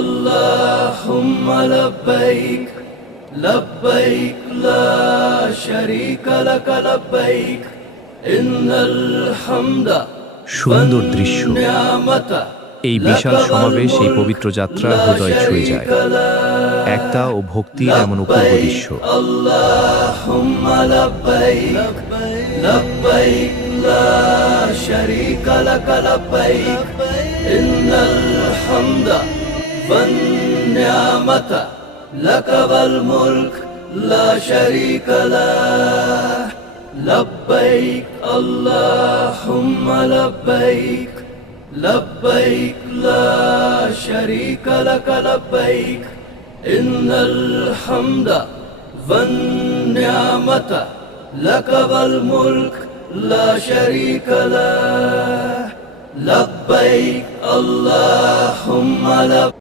اللهم لبيك لبيك لا شريك لك لبيك إن الحمد সুন্দর দৃশ্য। والنعمة এই বিশাল সমাবেশ, এই পবিত্র যাত্রা হৃদয় ছুঁয়ে যায়। একতা ও ভক্তির এমন অপূর্ব দৃশ্য। اللهم لبيك لبيك لا شريك لك لبيك إن الحمد والنعمة لك والملك لا شريك له لبيك اللهم لبيك لبيك لا شريك لك لبيك إن الحمد والنعمة لك والملك لا شريك له لبيك اللهم لبيك